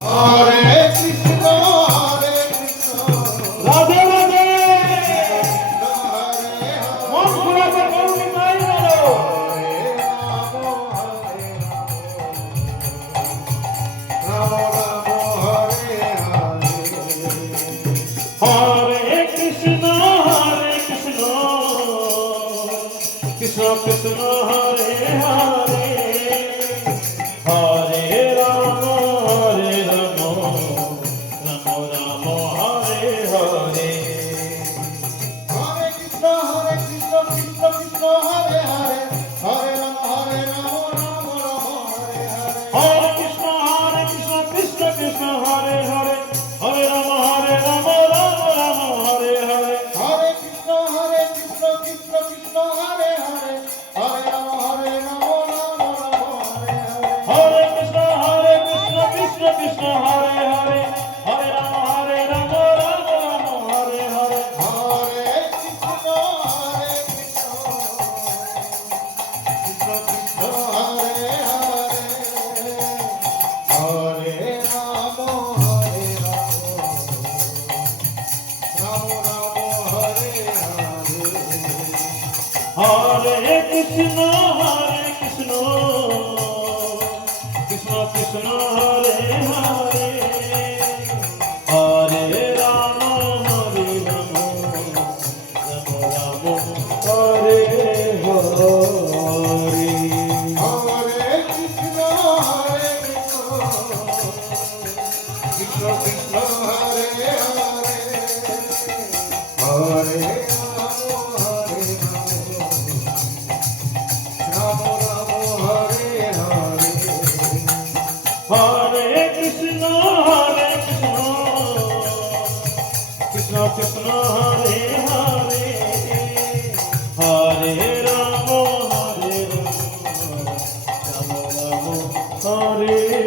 হরে কৃষ্ণ রাধে রাধে মন খুলাতে বলবি তাই বলো রাম রাম হরে হরে কৃষ্ণ কৃষ্ণ কৃষ্ণ হরে হরে হরে রাম রাম রাম হরে হরে হরে কৃষ্ণ কৃষ্ণ কৃষ্ণ হরে হরে হরে রাম রাম রাম হরে হরে হরে কৃষ্ণ কৃষ্ণ কৃষ্ণ হরে হরে হরে রাম রাম রাম হরে হরে হরে কৃষ্ণ কৃষ্ণ কৃষ্ণ হরে হরে হরে রাম রাম রাম হরে হরে হরে কৃষ্ণ কৃষ্ণ কৃষ্ণ হরে হরে হরে রাম রাম রাম হরে হরে হরে কৃষ্ণ কৃষ্ণ কৃষ্ণ হরে হরে হরে রাম রাম হরে হরে কৃষ্ণ কৃষ্ণ কৃষ্ণ হরে হরে হরে রাম রাম রাম হরে হরে হরে কৃষ্ণ কৃষ্ণ কৃষ্ণ হরে হরে হরে রাম রাম হরে হরে হরে কৃষ্ণ কৃষ্ণ কৃষ্ণ হরে হরে হরে রাম রাম রাম হরে